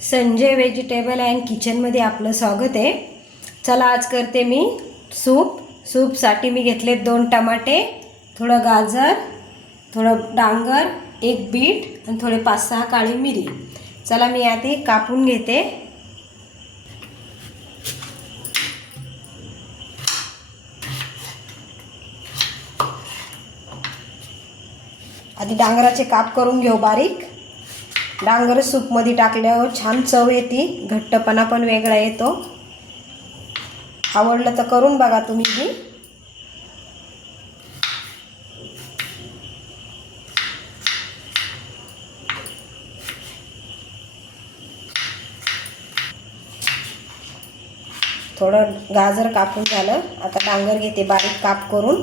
Sanjay vegetable and किचनमध्ये आपलं स्वागत आहे। चला आज करते मी सूपसाठी मी घेतले 2 टमाटे, थोडं गाजर, थोडं डांगर, एक बीट आणि थोडे 5-6 काळी मिरी। चला मी आधी कापून घेते। आधी डांगराचे काप करून घेऊ बारीक। डांगर सूपमध्ये टाकल्यावर छान चव येते, घट्टपणा पण वेगळा येतो। आवडलं तर करून बघा तुम्ही बी। थोडं गाजर कापून झालं, आता डांगर घेते बारीक काप करून।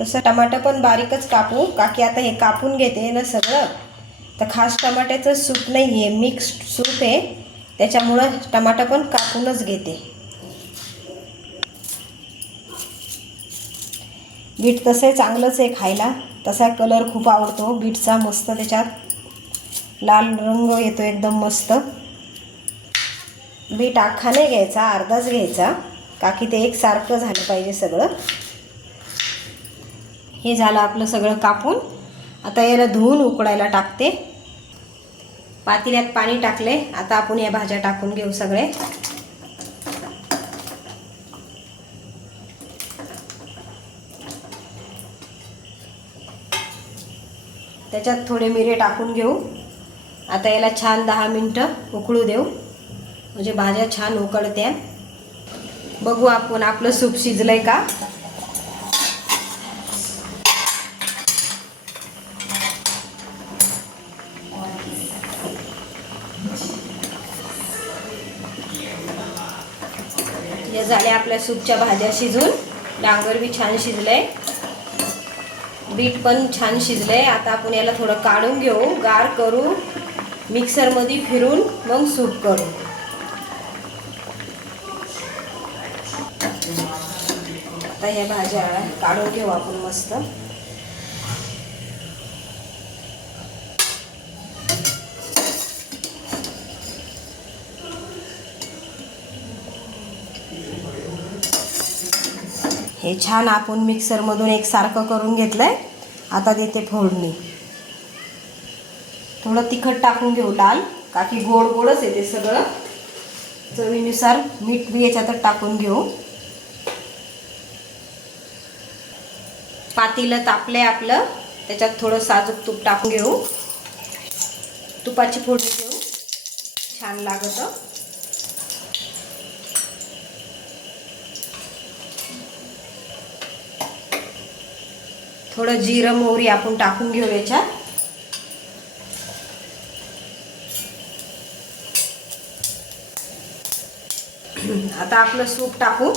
तसं टमाटर पण बारीकच कापू, काकी आता हे कापून घेते ना सगळं। तर खास टमाट्याचं सूप नाही आहे, मिक्स सूप आहे, त्याच्यामुळं टमाटर पण कापूनच घेते। बीट तसं चांगलंच आहे खायला, तसा कलर खूप आवडतो बीटचा, मस्त त्याच्यात लाल रंग येतो एकदम मस्त। बीट अख्खा नाही घ्यायचा, अर्धाच घ्यायचा, काकी ते एकसारखं झालं पाहिजे सगळं। हे झालं आपलं सगळं कापून। आता याला धुवून उकळायला टाकते। पातेल्यात पाणी टाकले, आता आपण या भाज्या टाकून घेऊ सगळे। त्याच्यात थोडे मिरे टाकून घेऊ। आता याला छान 10 मिनिटं उकळू देऊ, म्हणजे भाज्या छान उकळत्या। बघू आपण आपलं सूप शिजलंय का। या झाल्या आपल्या सूपच्या भाज्या शिजून, डांगर बी छान शिजलंय, बीट पण छान शिजलंय। आता आपण याला थोडं काढून घेऊ, गार करू, मिक्सरमध्ये फिरून मग सूप करू। आता या भाज्या काढून घेऊ आपण मस्त। हे छान आपण मिक्सरमधून एकसारखं करून घेतलंय। आता देते फोडणी। थोडं तिखट टाकून घेऊ लाल, काकी गोड गोडच येते सगळं। चवीनुसार मीठ बी याच्यात टाकून घेऊ। पातेलं तापलंय आपलं, त्याच्यात थोडं साजूक तूप टाकून घेऊ। तुपाची फोडणी देऊ, छान लागतं। थोडं जिरं मोहरी आपण टाकून घेऊ याच्यात। आता आपलं सूप टाकू।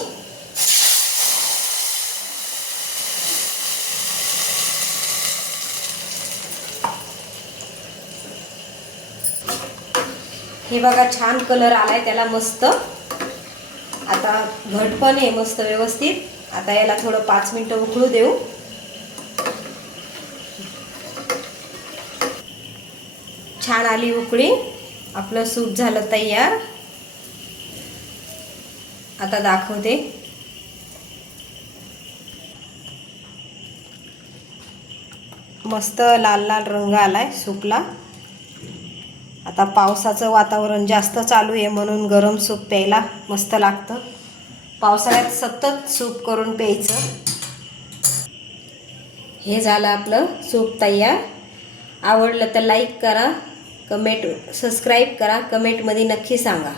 हे बघा छान कलर आलाय त्याला मस्त। आता घट पण आहे मस्त व्यवस्थित। आता याला थोडं 5 मिनिटं उकळू देऊ। छान आली उकळी, आपलं सूप झालं तयार। आता दाखवते। मस्त लाल लाल रंग आलाय सूपला। आता पावसाचं वातावरण जास्त चालू आहे, म्हणून गरम सूप प्यायला मस्त लागतं। पावसाळ्यात सतत सूप करून प्यायचं। हे झालं आपलं सूप तयार। आवडलं तर लाईक करा, सबस्क्राईब करा, कमेंटमध्ये नक्की सांगा।